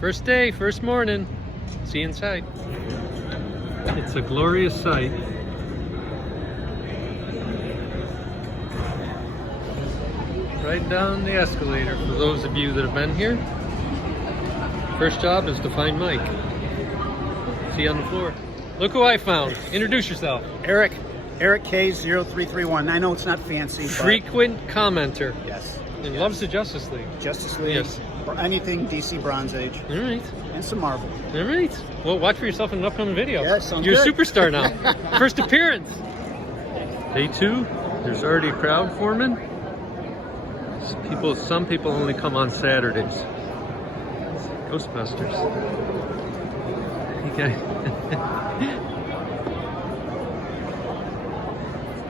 First day, first morning. See you inside. It's a glorious sight. Right down the escalator for those of you that have been here. First job is to find Mike. See you on the floor. Look who I found. Introduce yourself. Eric K0331. I know it's not fancy. Frequent commenter. Yes. And loves the Justice League. Justice League. Yes. Or anything DC Bronze Age. All right. And some Marvel. All right. Well, watch for yourself in an upcoming video. Yeah, sounds You're good. a superstar now. First appearance. Day 2. There's already a crowd forming. Some people only come on Saturdays. Ghostbusters. Okay.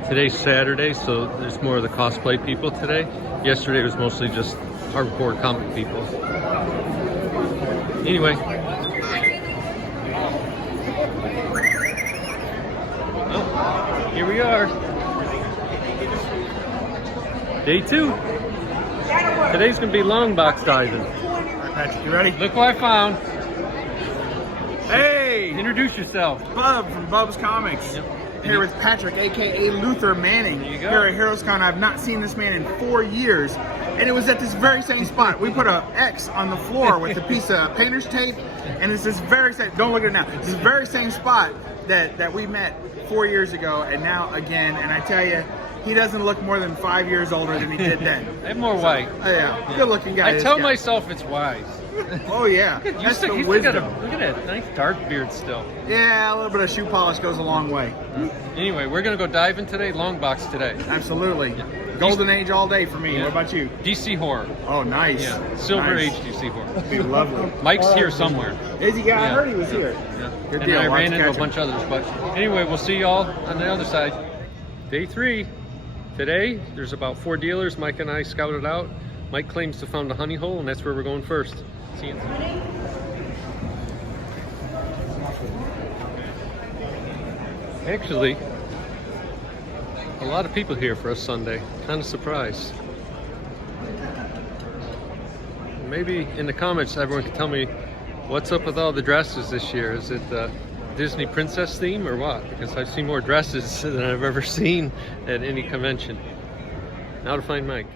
Today's Saturday, so there's more of the cosplay people today. Yesterday was mostly just hardcore comic people. Anyway. Oh, here we are. Day 2. Today's gonna be long box diving. All right, Patrick, you ready? Look what I found. Hey, Introduce yourself. Bub from Bub's Comics. Yep. Here with Patrick, aka Luther Manning. There you go. Here at HeroesCon, I've not seen this man in 4 years, and it was at this very same spot. We put a X on the floor with a piece of painter's tape, and it's this very same. Don't look at it now. It's this very same spot that we met 4 years ago, and now again. And I tell you, he doesn't look more than 5 years older than he did then. I'm more white. Oh yeah, good looking guy. I this tell guy. myself it's wise. Oh yeah, You that's still, the he's still got wisdom. look at that nice dark beard still. Yeah, a little bit of shoe polish goes a long way. Anyway, we're gonna go diving today, long box today. Absolutely. Golden age all day for me. Yeah. What about you? DC horror. Oh, nice. Yeah, Silver Nice. Age DC horror. Be lovely. Mike's here somewhere. Is he? Yeah, I Yeah. heard he was here. Yeah. Good And deal. I We'll have ran to into a catch bunch of others, but anyway, we'll see y'all on the other side. Day 3. Today, there's about 4 dealers. Mike and I scouted out. Mike claims to found a honey hole, and that's where we're going first. See you. Actually, a lot of people here for a Sunday. Kind of surprised. Maybe in the comments, everyone can tell me what's up with all the dresses this year. Is it the Disney princess theme or what? Because I've seen more dresses than I've ever seen at any convention. Now to find Mike.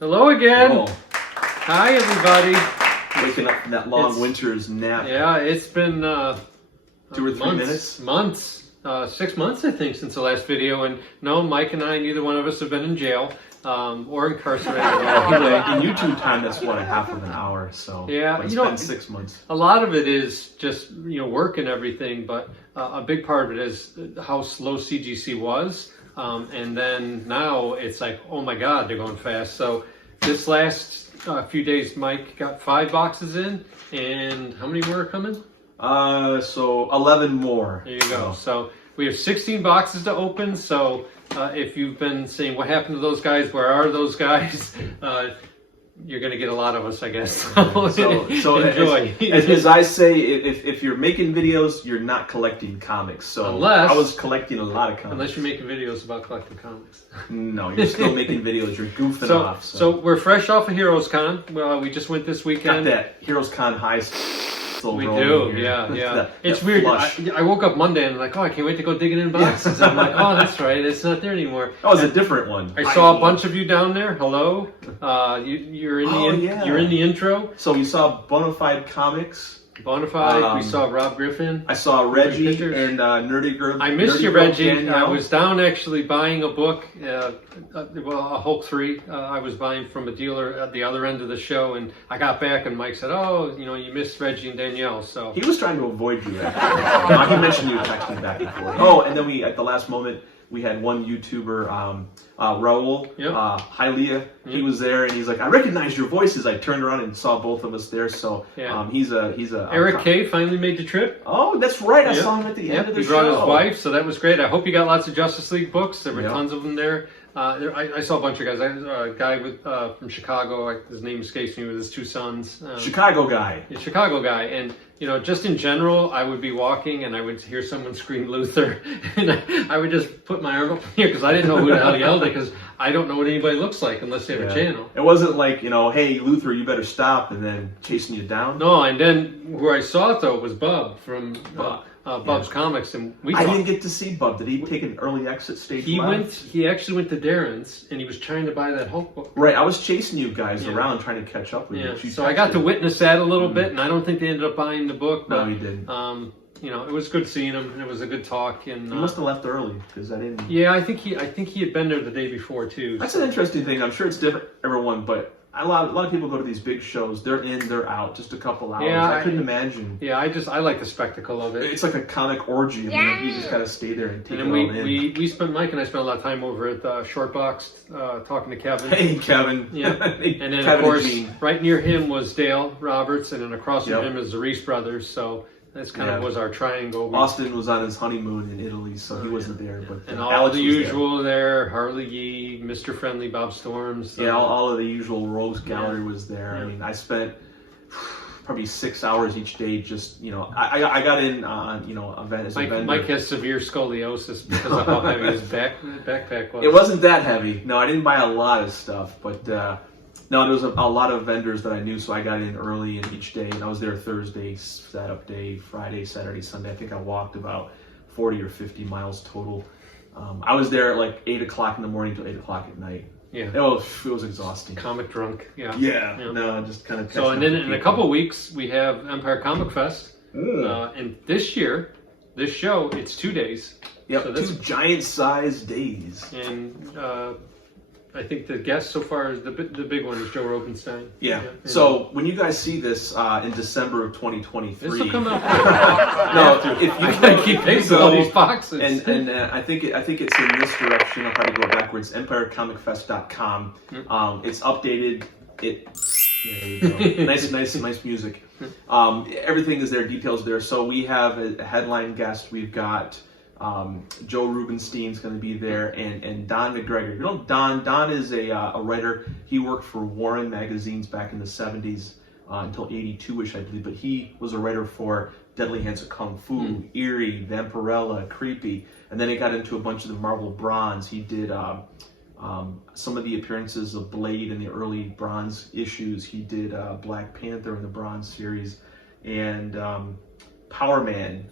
Hello again. Hello. Hi everybody. Waking up from that long It's- winter's nap. Yeah, it's been 2 or 3 minutes. Months. 6 months I think since the last video, and no, Mike and I, neither one of us have been in jail or incarcerated. Anyway, in YouTube time, that's what, a half of an hour. So Yeah, but it's you know, been 6 months. A lot of it is just work and everything, but a big part of it is how slow CGC was, and then now it's like, oh my God, they're going fast. So this last few days, Mike got 5 boxes in, and how many more are coming? So 11 more. There you go. So we have 16 boxes to open. So if you've been saying, what happened to those guys? Where are those guys? You're going to get a lot of us, I guess. So enjoy. As I say, if you're making videos, you're not collecting comics. So Unless- I was collecting a lot of comics. Unless you're making videos about collecting comics. No, you're still making videos. You're goofing off. So we're fresh off of HeroesCon. Well, we just went this got weekend. that HeroesCon high still We rolling do, here. yeah. It's weird. flush. I woke up Monday and I'm like, oh, I can't wait to go digging in boxes. I'm like, oh, that's right, it's not there anymore. That was a different one. I saw a bunch of you down there. Hello, you're in you're in the intro. So we saw Bonafide Comics. Bonafide. We saw Rob Griffin. I saw Reggie pictures. and Nerdy Girl. I missed Nerdy you, Girl Reggie. Danielle. I was down actually buying a book, a Hulk 3. I was buying from a dealer at the other end of the show, and I got back, and Mike said, "Oh, you missed Reggie and Danielle." So He was trying to avoid you. He mentioned you texting back and forth. Oh, and then at the last moment, we had one YouTuber, Raul, Yep. Hialeah. He was there, and he's like, "I recognize your voices." I turned around and saw both of us there. So Yeah. he's a Eric K finally made the trip. Oh, that's right. I Yep. saw him at the end of the He show. brought his wife, so that was great. I hope you got lots of Justice League books. There were Yep. tons of them there. I saw a bunch of guys. A guy from Chicago, his name escapes me, with his 2 sons. Chicago guy. A Chicago guy, and just in general, I would be walking and I would hear someone scream Luther, and I would just put my arm up here because I didn't know who the hell yelled it, because I don't know what anybody looks like unless they have a channel. It wasn't like, hey, Luther, you better stop, and then chasing you down. No, and then where I saw it though was Bub from Bub's Comics, and I didn't get to see Bub. Did he take an early exit stage left? He actually went to Darren's, and he was trying to buy that Hulk book. Right, I was chasing you guys around trying to catch up with you. Yeah, so I got to witness that a little bit, and I don't think they ended up buying the book. But, No, he didn't. it was good seeing him, and it was a good talk. And He must have left early because I didn't. Yeah, I think he had been there the day before too. That's an interesting thing. I'm sure it's different for everyone, but a lot of people go to these big shows. They're in, they're out, just a couple hours. Yeah, I couldn't imagine. Yeah, I like the spectacle of it. It's like a comic orgy. I mean, you just gotta stay there and take And it then all in. we spent Mike and I spent a lot of time over at Shortboxed talking to Kevin. Hey, Kevin. Yeah, Hey, and then Kevin of course Gene. right near him was Dale Roberts, and then across Yep. from him is the Reese brothers. So that's kind of Yeah. was our triangle. Austin was on his honeymoon in Italy, so he wasn't there. But And all Alex the was usual there. Harley Yee, Mr. Friendly, Bob Storms. Yeah, all of the usual Rogues Gallery was there. Yeah. I mean, I spent probably 6 hours each day just, I got in on, event as a vendor. Mike has severe scoliosis because of how heavy his backpack was. It wasn't that heavy. No, I didn't buy a lot of stuff, but no, there was a lot of vendors that I knew, so I got in early in each day, and I was there Thursday, setup day, Friday, Saturday, Sunday. I think I walked about 40 or 50 miles total. I was there at like 8 o'clock in the morning till 8 o'clock at night. Yeah. It was exhausting. Comic drunk. Yeah. Yeah. Yeah. No, just kind of. So, and then in a couple weeks, we have Empire Comic Fest. And this year, this show, it's 2 days. Yep, So 2 giant-sized days. And I think the guest so far is the big one is Joe Robenstein. Yeah. So when you guys see this in December of 2023, This will come out. no, if you I gotta keep pace with all these boxes. and I think it's in this direction. I'll probably go backwards. EmpireComicFest.com. It's updated. There you go. nice music. Everything is there. Details there. So we have a headline guest. We've got. Joe Rubenstein's going to be there, and Don McGregor. Don is a writer. He worked for Warren magazines back in the 70s until 82ish, I believe. But he was a writer for Deadly Hands of Kung Fu, Eerie, Vampirella, Creepy, and then he got into a bunch of the Marvel Bronze. He did some of the appearances of Blade in the early Bronze issues. He did Black Panther in the Bronze series, and Power Man,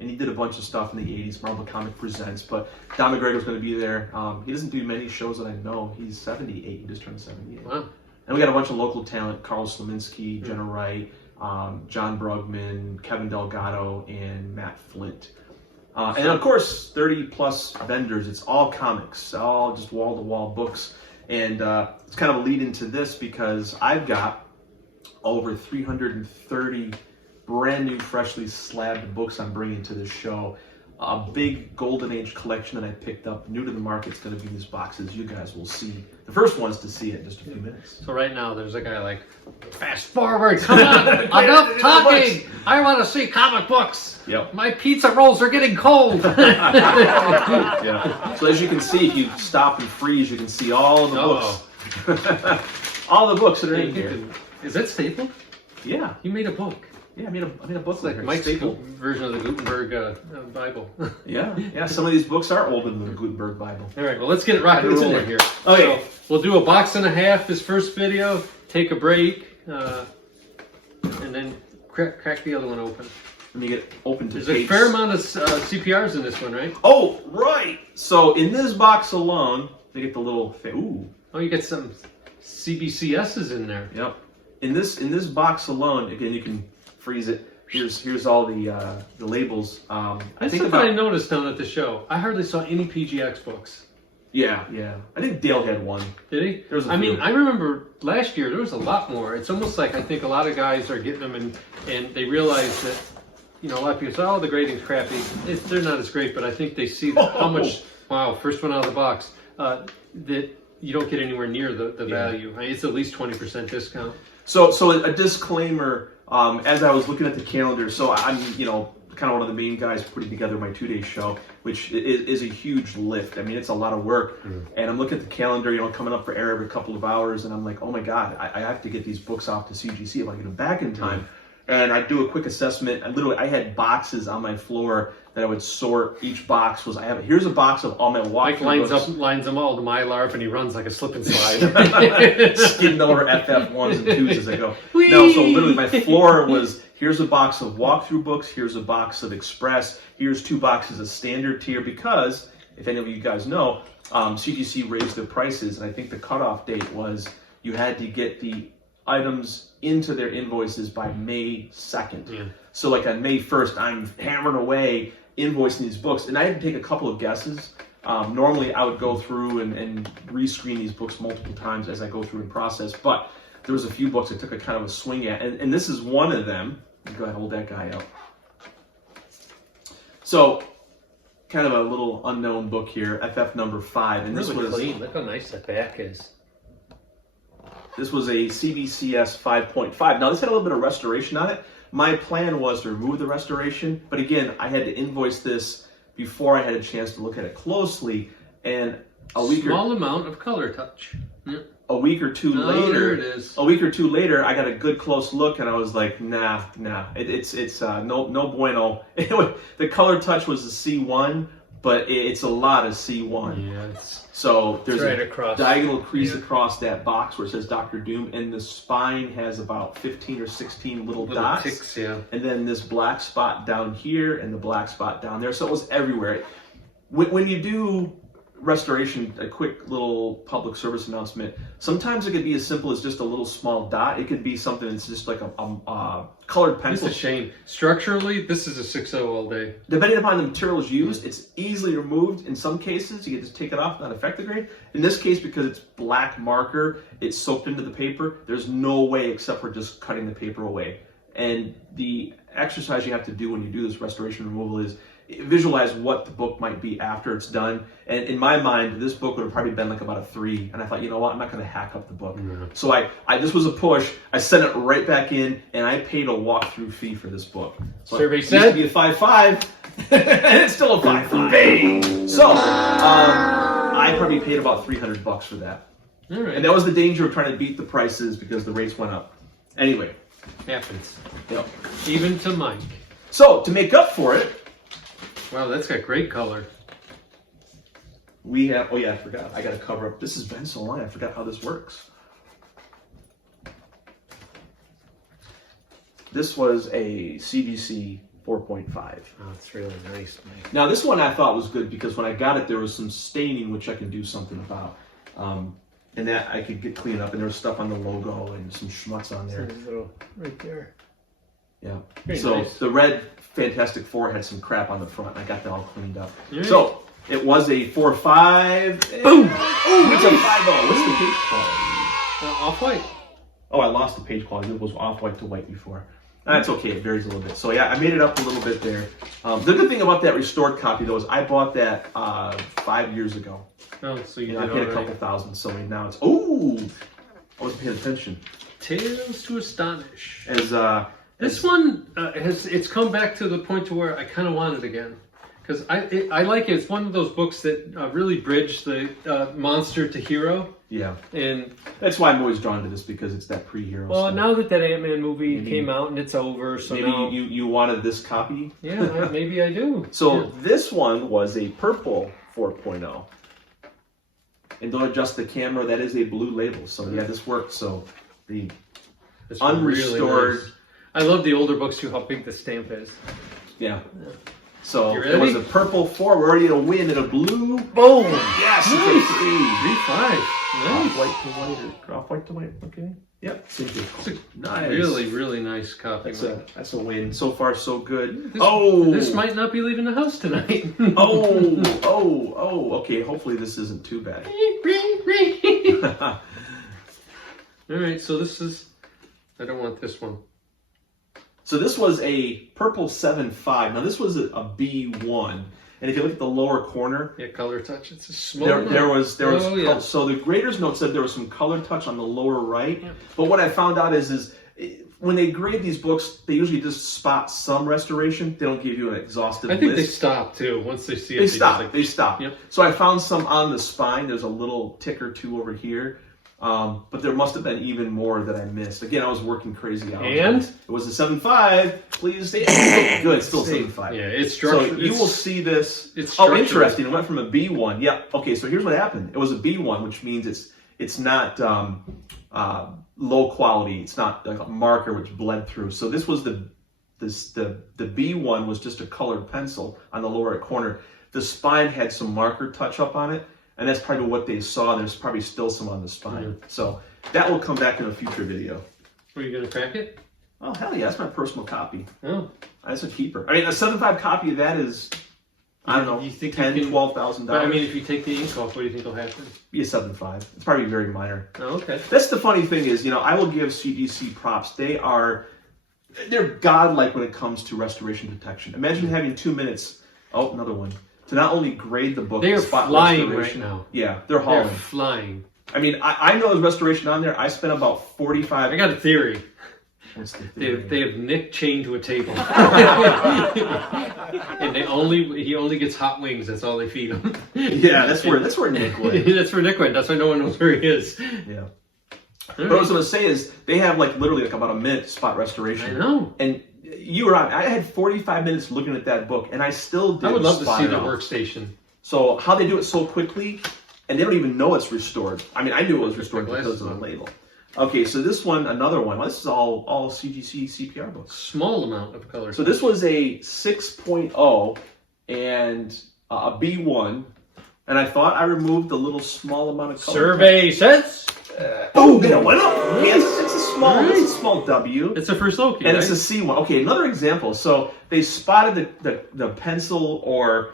and he did a bunch of stuff in the 80s, Marvel Comic Presents, but Don McGregor's going to be there. He doesn't do many shows that I know. He's 78, he just turned 78. Wow. And we got a bunch of local talent, Carl Slominski, Jenna Wright, John Brugman, Kevin Delgado, and Matt Flint. And of course, 30 plus vendors. It's all comics, all just wall-to-wall books. And it's kind of a lead into this because I've got over 330 brand new, freshly slabbed books I'm bringing to this show. A big Golden Age collection that I picked up, new to the market. It's going to be in these boxes. You guys will see. The first one's to see it in just a few minutes. So right now, there's a guy like, fast forward, come on, enough talking. I want to see comic books. Yep. My pizza rolls are getting cold. Yeah. So as you can see, if you stop and freeze, you can see all the books. All the books that are in here. Is that stapled? Yeah. You made a book. Yeah, I made a book Like here. Mike's Stapled. version of the Gutenberg Bible. Yeah. Some of these books are older than the Gutenberg Bible. All right, well, let's get it rock and It's in rolling there. here. Okay. So we'll do a box and a half this first video, take a break, and then crack the other one open. Let me get open to There's a tapes. fair amount of CPRs in this one, right? Oh, right. So in this box alone, they get the little thing. Ooh. Oh, you get some CBCSs in there. Yep. In this box alone, again, you can freeze it. Here's all the labels. That's something I noticed down at the show. I hardly saw any PGX books. Yeah. I think Dale had one. Did he? There was a I mean, few. I remember last year there was a lot more. It's almost like I think a lot of guys are getting them and they realize that, you know, a lot of people say, oh, the grading's crappy. They're not as great, but I think they see how much, wow, first one out of the box, that you don't get anywhere near the value. I mean, it's at least 20% discount. So a disclaimer, as I was looking at the calendar, so I'm, you know, kind of one of the main guys putting together my 2-day show, which is a huge lift. I mean, it's a lot of work. And I'm looking at the calendar, you know, coming up for air every couple of hours, and I'm like, oh my God, I have to get these books off to CGC if I get them back in time. And I do a quick assessment. I had boxes on my floor that I would sort. Each box was, here's a box of all my Mike walkthrough lines them all to Mylar and he runs like a slip and slide. skidding over FF1s and 2s as I go. No, so literally my floor was, here's a box of walkthrough books, here's a box of Express, here's 2 boxes of standard tier, because, if any of you guys know, CGC raised their prices, and I think the cutoff date was you had to get the items into their invoices by May 2nd. Yeah. So like on May 1st, I'm hammering away invoicing these books, and I had to take a couple of guesses. Normally I would go through and rescreen these books multiple times as I go through and process, but there was a few books I took a kind of a swing at, and this is one of them. Go ahead, hold that guy up. So, kind of a little unknown book here, FF number 5, and Really this was clean. Look how nice that back is. This was a CBCS 5.5. Now, this had a little bit of restoration on it. My plan was to remove the restoration, but again, I had to invoice this before I had a chance to look at it closely, and small amount of color touch. Yep. A week or two later, there it is. A week or two later, I got a good close look, and I was like, nah, it's no bueno. The color touch was a C1, but it's a lot of C1. Yeah, so there's right a across. diagonal crease across that box where it says Dr. Doom, and the spine has about 15 or 16 little dots. Ticks, yeah. And then this black spot down here and the black spot down there. So it was everywhere. When you do restoration, a quick little public service announcement, sometimes it could be as simple as just a little small dot. It could be something that's just like a colored pencil. It's a shame. Structurally, this is a 6.0 all day. Depending upon the materials used, it's easily removed. In some cases, you can just take it off, not affect the grade. In this case, because it's black marker, it's soaked into the paper, there's no way except for just cutting the paper away. And the exercise you have to do when you do this restoration removal is visualize what the book might be after it's done. And in my mind, this book would have probably been like about a 3. And I thought, you know what, I'm not going to hack up the book. Mm-hmm. So I this was a push. I sent it right back in, and I paid a walkthrough fee for this book. So Survey said it used to be a 5.5, and it's still a 5.5. So I probably paid about $300 for that. All right. And that was the danger of trying to beat the prices because the rates went up. Anyway. Happens. Yep. Even to Mike. So to make up for it, wow, that's got great color. We have, oh yeah, I forgot. I got to cover up. This has been so long, I forgot how this works. This was a CGC 4.5. Oh, it's really nice, Mike. Now this one I thought was good because when I got it, there was some staining, which I can do something about. And that I could get cleaned up, and there was stuff on the logo and some schmutz on there. Little right there. Yeah. Very so nice. the red Fantastic Four had some crap on the front, and I got that all cleaned up. Right. So it was a 4.5. Boom! Ooh, it's a 5.0. What's the page quality? Off-white. Oh, I lost the page quality. It was off-white to white before. That's okay. It varies a little bit. So yeah, I made it up a little bit there. The good thing about that restored copy, though, is I bought that 5 years ago. Oh, so you I did paid a already. couple thousand. So now it's I wasn't paying attention. Tales to Astonish. This one it's come back to the point to where I kind of want it again. Because I like it. It's one of those books that really bridge the monster to hero. Yeah. And that's why I'm always drawn to this, because it's that pre-hero well, stuff. now that Ant-Man movie came out and it's over, so maybe now... you wanted this copy? Yeah, maybe I do. So this one was a purple 4.0. And don't adjust the camera, that is a blue label. So yeah, this works. So the It's unrestored... really nice. I love the older books too, how big the stamp is. Yeah. So You it was ready? a purple 4. We're already in a win and a blue. Boom! Yes! Nice. Okay, 3-5. Off Nice. white to white or off white to white. Okay. Yep. Same thing. Nice. Really, really nice copy. That's a win. So far, so good. This might not be leaving the house tonight. Okay. Hopefully this isn't too bad. All right, so this is. I don't want this one. So this was a purple 7.5. Now this was a B1, and if you look at the lower corner, Yeah, color touch. It's a small. there was. Oh, yeah. So the grader's note said there was some color touch on the lower right. Yeah. But what I found out is when they grade these books, they usually just spot some restoration. They don't give you an exhaustive I think list. they stop too once they see it. They stop. They stop. Yep. So I found some on the spine. There's a little tick or two over here. But there must have been even more that I missed. Again, I was working crazy hours. And? It was a 7.5. Please stay good. Still 7.5. Yeah, it's So structured. you will see this. It's oh, structured. interesting. It went from a B1. Yeah. Okay. So here's what happened. It was a B1, which means it's not low quality. It's not like a marker which bled through. So this was the B1 was just a colored pencil on the lower right corner. The spine had some marker touch up on it. And that's probably what they saw. There's probably still some on the spine. Mm-hmm. So that will come back in a future video. Are you going to crack it? Oh, hell yeah. That's my personal copy. Oh. That's a keeper. I mean, a 7.5 copy of that is, I don't know, You think $10,000, you can- $12,000. But I mean, if you take the ink off, what do you think will happen? Be a 7.5. It's probably very minor. Oh, okay. That's the funny thing is, I will give CGC props. They're godlike when it comes to restoration detection. Imagine having 2 minutes. Oh, another one. To not only grade the book, They are spot flying right restoration. now. Yeah, they're hauling. They're flying. I mean, I know there's restoration on there. I spent about 45. I got a theory. What's the They theory? have Nick chained to a table, and he only gets hot wings. That's all they feed him. Yeah, that's where Nick went. That's where Nick went. That's why no one knows where he is. Yeah. But what I was going to say is they have literally about a minute to spot restoration. I know. And you were on. I had 45 minutes looking at that book, and I still did. I would love to spot see it the out. workstation. So how they do it so quickly, and they don't even know it's restored. I mean, I knew it was restored Glasses because of the on. label. Okay, so this one, another one. Well, this is all CGC CPR books. Small amount of color. So this was a 6.0 and a B1, and I thought I removed the little small amount of color. Survey says. Oh, it went up. Yeah, it's a small. It's a small W. It's a first Loki, And right? it's a C1. Okay, another example. So they spotted the pencil or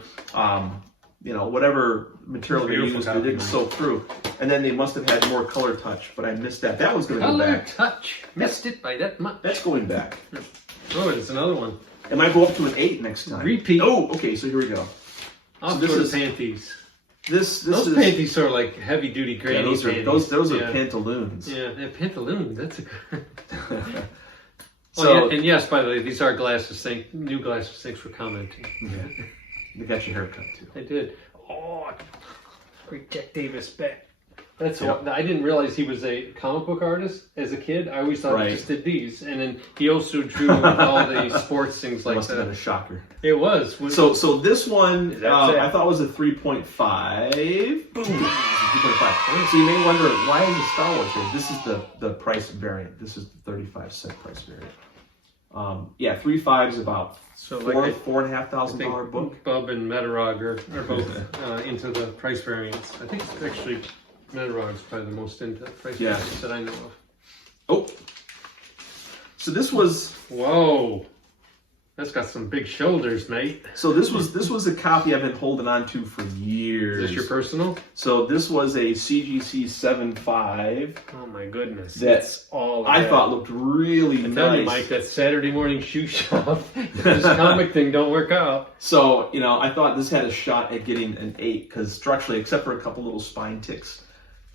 whatever material they Beautiful used copy, that didn't man. soak through, and then they must have had more color touch. But I missed that. That was going to go Color back. touch. Missed it by that much. That's going back. Oh, it's another one. It might go up to an 8 next time. Repeat. Oh, okay. So here we go. Off So to this the is- panties. This Those is panties are like heavy duty yeah, granny those are panties. those are yeah. pantaloons. Yeah, they're pantaloons. That's a. So and yes, by the way, these are glasses. New glasses. Thanks for commenting. yeah, you got your haircut too. I did. Oh, great Jack Davis back. That's Yep. what I didn't realize he was a comic book artist as a kid. I always thought Right. he just did these, and then he also drew all the sports things That like must have been a that. shocker. It was. So this one That's it. I thought was a 3.5. Boom. 3.5. So you may wonder why is the Star Wars here? This is the price variant. This is the 35-cent price variant. 3.5 is about So $4,500 book. Bub and Metarog are both into the price variants. I think actually Metarog's probably the most into price variants that I know of. Oh. So this was Whoa, that's got some big shoulders, mate. this was a copy I've been holding on to for years. Is this your personal? So this was a CGC 7.5 Oh my goodness, that all I red. thought looked really I tell you, nice. Mike, that Saturday morning shoe shop, if this comic thing don't work out. So, I thought this had a shot at getting an 8 because structurally, except for a couple little spine ticks,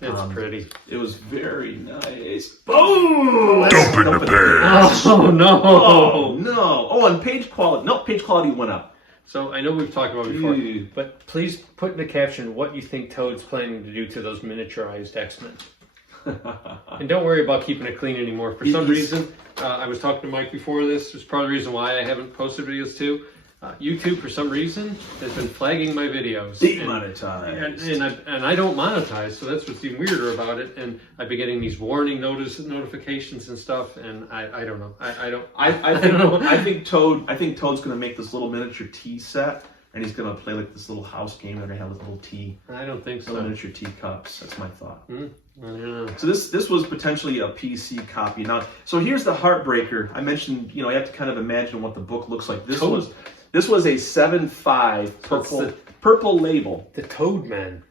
It's pretty. it was very nice. Boom! Dump in the pants. Oh no! Oh, no. Oh, and page quality. No, page quality went up. So I know we've talked about it before, Ew. but please put in the caption what you think Toad's planning to do to those miniaturized X-Men. And don't worry about keeping it clean anymore. For some reason, I was talking to Mike before this. It's part of the reason why I haven't posted videos too. YouTube, for some reason, has been flagging my videos. Demonetized. And I don't monetize, so that's what's even weirder about it. And I've been getting these warning notifications and stuff, and I don't know. I don't know. I think Toad's gonna make this little miniature tea set, and he's gonna play like this little house game. They're gonna have a little tea. I don't think so. Little miniature teacups. That's my thought. Yeah. So this was potentially a PC copy. Now, so here's the heartbreaker. I mentioned, you have to kind of imagine what the book looks like. This was a 7.5 purple label. The Toadman.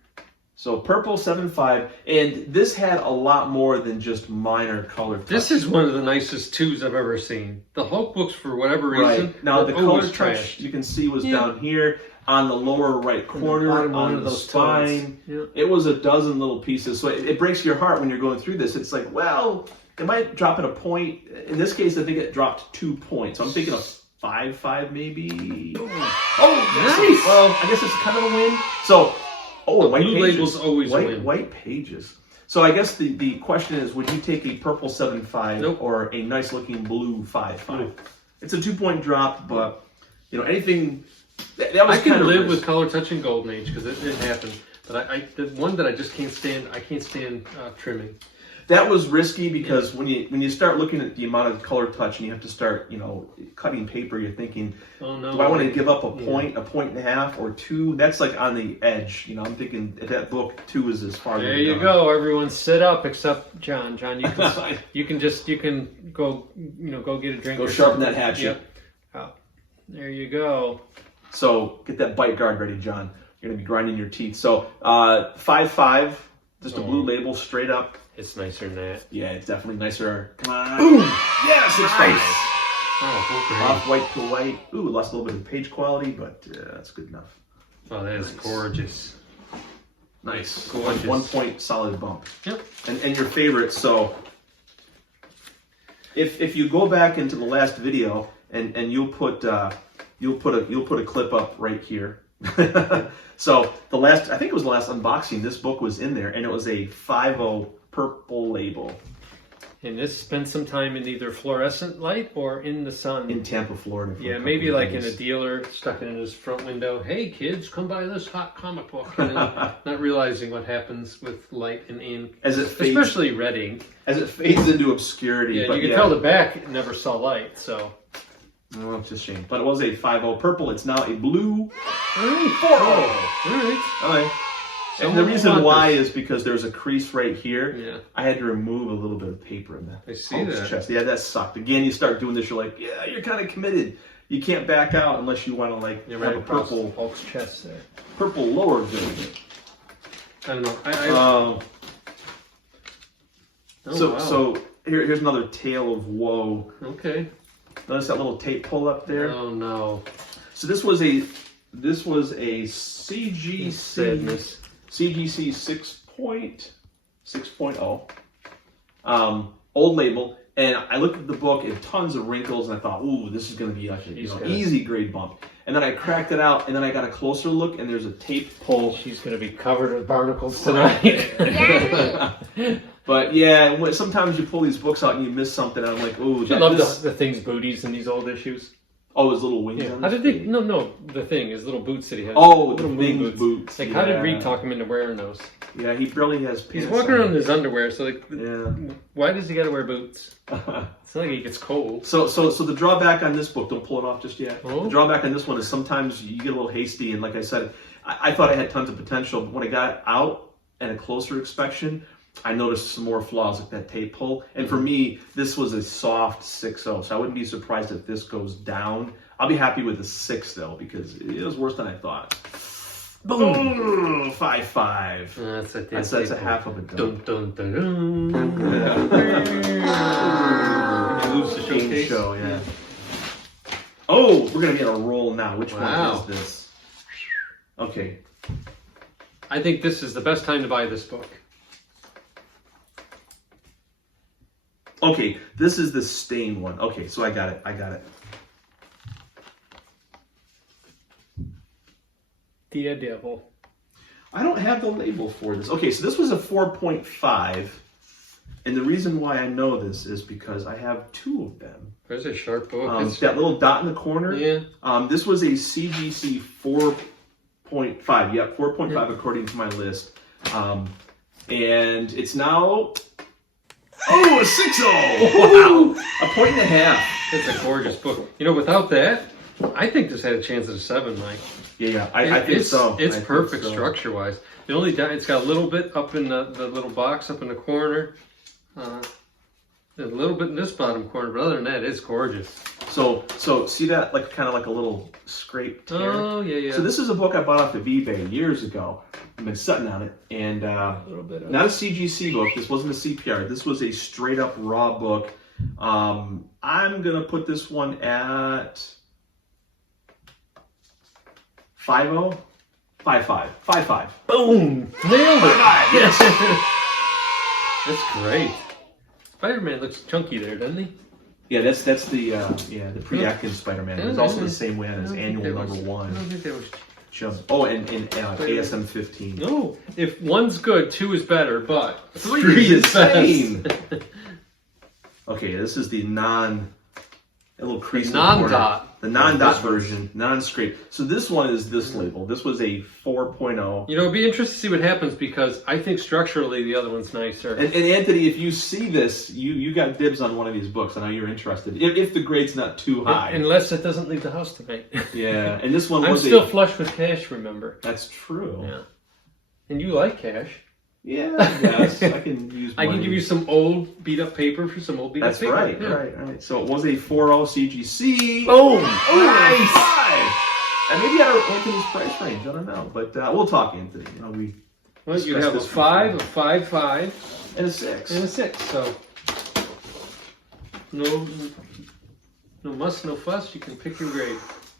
So purple 7.5, and this had a lot more than just minor color touch. This is one of the nicest twos I've ever seen. The Hulk books, for whatever reason, right. Now the color trash. touch you can see was down here on the lower right corner on the spine. Yeah. It was a dozen little pieces, so it breaks your heart when you're going through this. It's like, well, it might drop at a point. In this case, I think it dropped 2 points. So I'm thinking of 5.5 maybe. Oh, nice. Well, I guess it's kind of a win. So, white blue pages. labels always win. White pages. So I guess the question is, would you take a purple 7.5 Nope. or a nice looking blue 5.5? It's a 2-point drop, but anything that was I can kind of live with color touch in Golden Age because it happened. But the one that I just can't stand, I can't stand trimming. That was risky because when you start looking at the amount of color touch and you have to start cutting paper, you're thinking, oh no, do I want to give up a point and a half, or 2? That's like on the edge. I'm thinking at that book 2 is as far. There you go. Everyone sit up except John. John, you can you can go go get a drink. Go or sharpen something. that hatchet. Yep. Oh, there you go. So get that bite guard ready, John. You're gonna be grinding your teeth. So 5.5, just a blue label straight up. It's nicer than that. Yeah, it's definitely nicer. Come on. Boom! Yes, it's nice. Oh, Off white to white. Ooh, lost a little bit of page quality, but that's good enough. Oh, that is gorgeous. Nice. Gorgeous. 1 point solid bump. Yep. And your favorite. So if you go back into the last video and you'll put a clip up right here. So I think it was the last unboxing, this book was in there, and it was a 5.0 purple label. And this spent some time in either fluorescent light or in the sun. In Tampa, Florida. Yeah, maybe like in a dealer stuck it in his front window. Hey kids, come buy this hot comic book. And not realizing what happens with light and ink. As it fades, especially red ink. As it fades into obscurity. Yeah, but you can tell the back never saw light, so. Oh, it's a shame. But it was a 5.0 purple. It's now a blue 4.0. All right. And the reason why is because there's a crease right here. Yeah. I had to remove a little bit of paper in that. I see that. Chest. Yeah, that sucked. Again, you start doing this, you're like, yeah, you're kind of committed. You can't back out unless you want to have a purple Hulk's chest there. Purple lower vision. I don't know. So here's another tale of woe. Okay. Notice that little tape pull up there? Oh no. So this was a CGC Sadness. CGC 6.0 old label, and I looked at the book and tons of wrinkles, and I thought, ooh, this is going to be like an easy grade bump. And then I cracked it out, and then I got a closer look, and there's a tape pull. She's going to be covered with barnacles tonight. But yeah, sometimes you pull these books out and you miss something, and I'm like, ooh. I love the Thing's booties in these old issues. Oh, his little wings. Yeah. How did they? No, the Thing, his little boots that he has. Oh, little the Thing's boots. Like, how did Reed talk him into wearing those? Yeah, he barely has pants. He's walking around in his underwear, so like, yeah. Why does he got to wear boots? It's not like he gets cold. So the drawback on this book, don't pull it off just yet. Oh. The drawback on this one is sometimes you get a little hasty, and like I said, I thought it had tons of potential, but when I got out and a closer inspection, I noticed some more flaws like that tape pull. And for me, this was a soft 6.0, so I wouldn't be surprised if this goes down. I'll be happy with the 6 though, because it was worse than I thought. Boom! 5.5. That's a half of a dump. Dun, dun, dun, dun. Moves the showcase. Show, yeah. Oh, we're gonna be on a roll now. Which one is this? Okay. I think this is the best time to buy this book. Okay, this is the stain one. Okay, so I got it. The Devil. I don't have the label for this. Okay, so this was a 4.5. And the reason why I know this is because I have 2 of them. There's a sharp book. That little dot in the corner. Yeah. This was a CGC 4.5. Yep, 4.5 according to my list. And it's now... Oh, a 6.0! Wow! A 1.5. It's a gorgeous book. You know, without that, I think this had a chance at a 7, Mike. Yeah, I think so. It's perfect structure-wise. The only it's got a little bit up in the little box up in the corner. A little bit in this bottom corner, but other than that, it's gorgeous. So see that, like kind of like a little scrape tear? Oh, yeah. So this is a book I bought off of eBay years ago. I've been sitting on it, and a little bit not a CGC book. This wasn't a CPR. This was a straight up raw book. I'm gonna put this one at 5.0, 5.5, 5.5. Boom! Nailed it! Yes. That's great. Spider-Man looks chunky there, doesn't he? Yeah, that's the pre-Atkins Spider-Man. It was also the same way as annual number 1. I don't think there was. Oh, and ASM 15. No, if 1's good, 2 is better, but 3 is insane. best. Okay, this is the little crease. Non-dot. The non-dot version, non-scrape. So this one is this label. This was a 4.0. You know, it'd be interesting to see what happens because I think structurally the other one's nicer. And Anthony, if you see this, you got dibs on one of these books. I know you're interested. If the grade's not too high. Unless it doesn't leave the house tonight. Yeah, and this one I'm was still flush with cash, remember? That's true. Yeah. And you like cash. Yeah, yes. I can use money. I can give you some old beat-up paper for some old beat-up paper. That's right, yeah. right. So it was a 4.0 CGC. Boom! Oh, nice! And maybe out of Anthony's price range, I don't know. But we'll talk, Anthony. You know, well, you have a 5, a 5.5, and a 6. and a 6. So no muss, no fuss. You can pick your grade.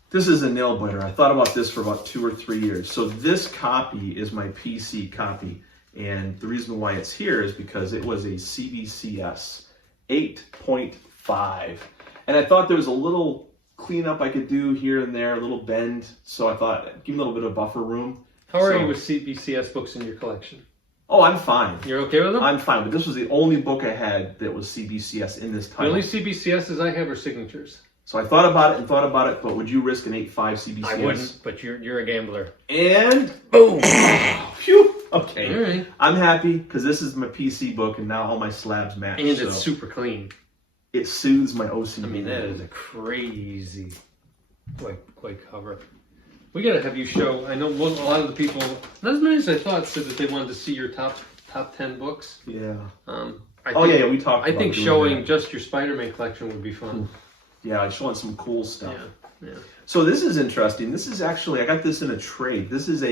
This is a nail biter. I thought about this for about 2 or 3 years. So this copy is my PC copy. And the reason why it's here is because it was a CBCS 8.5. And I thought there was a little cleanup I could do here and there, a little bend. So I thought, give me a little bit of buffer room. How are you with CBCS books in your collection? Oh, I'm fine. You're okay with them? I'm fine, but this was the only book I had that was CBCS in this title. The only CBCSs I have are signatures. So I thought about it, but would you risk an 8.5 CBCS? I wouldn't, but you're a gambler. And boom! Phew! Okay. All right. I'm happy because this is my PC book and now all my slabs match. And it's super clean. It soothes my OCD. I mean, that is a crazy white cover. We gotta have you show. I know a lot of the people, not as many as I thought, said that they wanted to see your top 10 books. Yeah. Yeah, we talked. I about think doing showing that. just your Spider-Man collection would be fun. Yeah, showing some cool stuff. Yeah. So this is interesting. This is actually, I got this in a trade. This is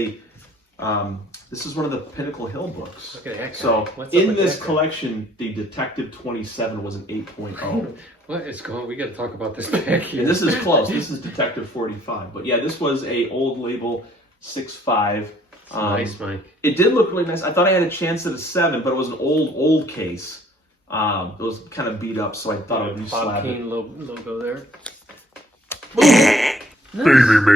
one of the Pinnacle Hill books. Look at that guy. So What's up in with this that guy? collection, the Detective 27 was an 8.0. What is going? We got to talk about this back here. And this is close. This is Detective 45. But yeah, this was a old label 6.5. Nice, Mike. It did look really nice. I thought I had a chance at a 7, but it was an old case. It was kind of beat up, so I thought I would Bob reslab it. Kane logo there.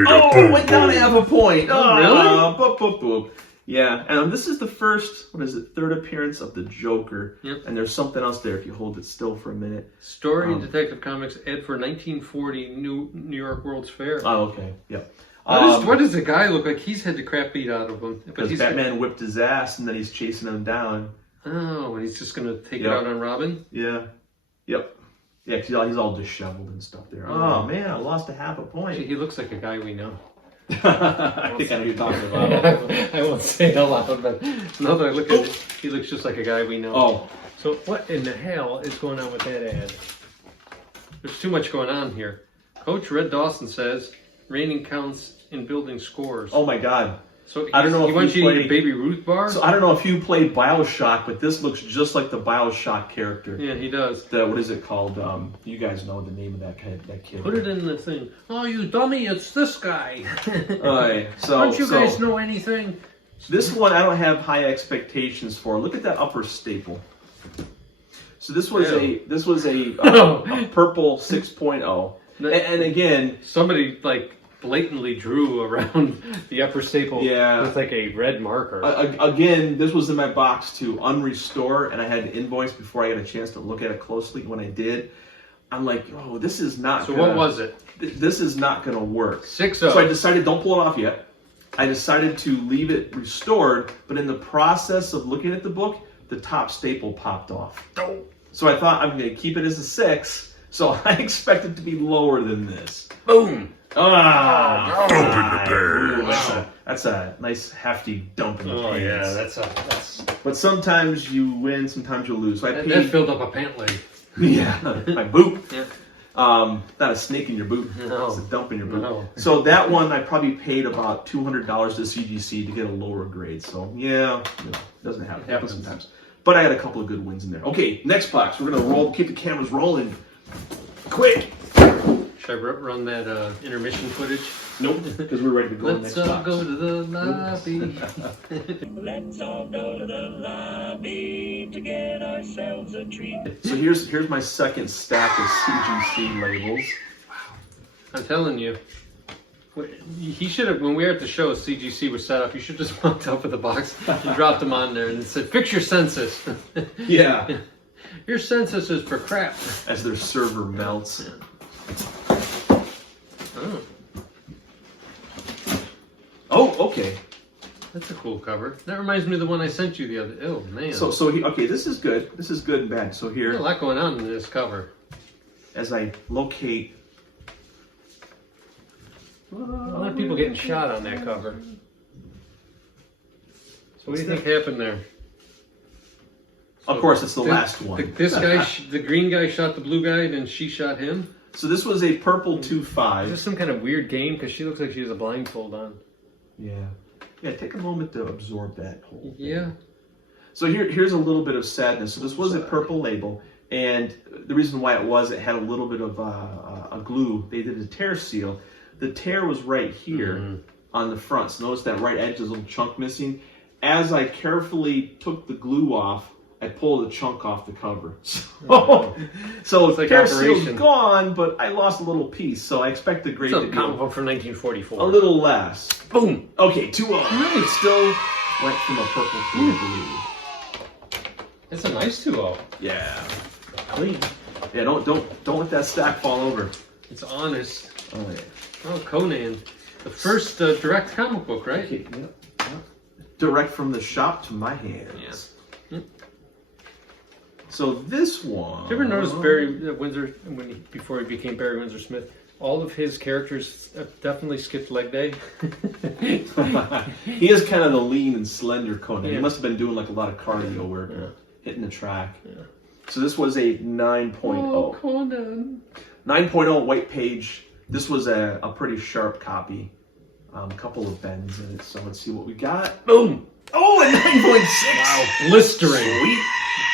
Oh, went down half a point. Oh, really? Boop, boop, boop. Yeah, and this is the first, third appearance of the Joker. Yep. And there's something else there if you hold it still for a minute. Story Detective Comics ad for 1940 New York World's Fair. Oh, okay. Yep. What does the guy look like? He's had the crap beat out of him. Because Batman whipped his ass and then he's chasing him down. Oh, and he's just going to take it out on Robin? Yeah. Yep. Yeah, because he's all disheveled and stuff there. Oh, man, I lost a half a point. Gee, he looks like a guy we know. I think I know who you're talking about. I won't say it aloud, but now that I look at it, he looks just like a guy we know. Oh. So what in the hell is going on with that ad? There's too much going on here. Coach Red Dawson says, raining counts in building scores. Oh, my God. So I don't know he if wants you you to played eat a Baby Ruth bar? So I don't know if you played BioShock, but this looks just like the BioShock character. Yeah, he does. What is it called? You guys know the name of that kid. Put it in the thing. Oh, you dummy, it's this guy. Alright, so Don't you guys know anything? This one I don't have high expectations for. Look at that upper staple. So this was a purple 6.0. And again, somebody blatantly drew around the upper staple Yeah. with like a red marker. Again, this was in my box to unrestore, and I had to invoice before I got a chance to look at it closely. When I did, I'm like, oh, this is not. So what was it? This is not going to work. 6-0. So I decided, don't pull it off yet. I decided to leave it restored, but in the process of looking at the book, the top staple popped off. Oh. So I thought I'm going to keep it as a 6. So I expect it to be lower than this. Boom. Ah, Dump in the wow. That's a nice hefty dump in the Oh pants. yeah, that's. But sometimes you win, sometimes you lose. So I That paid. filled up a pant leg. Yeah, my boot. Yeah. Not a snake in your boot. No. It's a dump in your boot. No. So that one I probably paid about $200 to CGC to get a lower grade. So yeah, doesn't happen. It happens Sometimes. But I had a couple of good wins in there. Okay, next box. We're gonna roll. Keep the cameras rolling. Quick. Should I run that intermission footage? Nope, because we're ready to go to the Let's next all box. go to the lobby. Let's all go to the lobby to get ourselves a treat. So here's my second stack of CGC labels. I'm telling you, he should have. When we were at the show, CGC was set up. You should just walked up with a box and dropped them on there and it said, "Fix your census." Yeah. Your census is for crap. As their server melts. Oh, Oh, okay. that's a cool cover. That reminds me of the one I sent you the other. Oh man. So okay, this is good. This is good and bad. So There's a here, lot going on in this cover. as I locate. A lot of people getting shot on that cover. So what do you think happened there? Of course, it's the This- last one. This guy, the green guy shot the blue guy, then she shot him. So this was a purple Is 2.5. this some kind of weird game? Because she looks like she has a blindfold on. Yeah. Yeah, take a moment to absorb that whole thing. Yeah. So here's a little bit of sadness. So this was a purple label, and the reason why it had a little bit of a glue. They did a tear seal. The tear was right here on the front. So notice that right edge, there's a little chunk missing. As I carefully took the glue off, I pulled a chunk off the cover. So It's like tear seal's Operation. gone, but I lost a little piece. So I expect the grade It's to a be comic book from 1944. a little less. Boom. Okay, 2-0. It still went from a purple to a blue. It's a nice 2-0. Yeah, clean. Yeah, don't let that stack fall over. It's honest. Oh yeah. Oh, Conan. The first direct comic book, right? Okay, yep. Direct from the shop to my hands. Yeah. So this one. Did you ever notice Barry Windsor, before he became Barry Windsor Smith, all of his characters definitely skipped leg day? He is kind of the lean and slender Conan. He Yeah. must have been doing like a lot of cardio work, Yeah. hitting the track. Yeah. So this was a 9.0. Oh, Conan. 9.0 white page. This was a pretty sharp copy. A couple of bends in it. So let's see what we got. Boom. Oh, a 9.6. Wow, blistering. Sweet.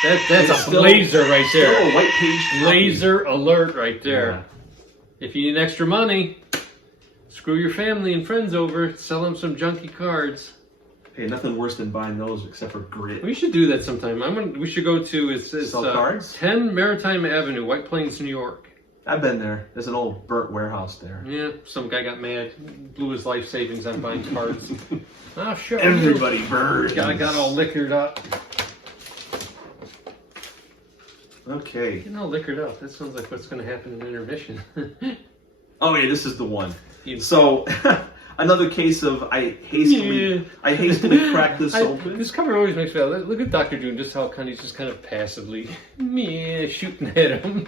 That's It's a still- blazer right Still there. a white page copy. Laser alert right there. Yeah. If you need extra money, screw your family and friends over, sell them some junky cards. Hey, nothing worse than buying those except for grit. We should do that sometime. We should go to it's Sell cards? 10 Maritime Avenue, White Plains, New York. I've been there. There's an old burnt warehouse there. Yeah, some guy got mad, blew his life savings on buying cards. Oh, sure. Everybody burns. Guy got all liquored up. Okay. Getting all liquored up. That sounds like what's going to happen in intermission. Oh, yeah, this is the one. You- So, another case of I hastily cracked this open. This cover always makes me laugh. Look at Dr. Doom, just how he's just kind of passively shooting at him.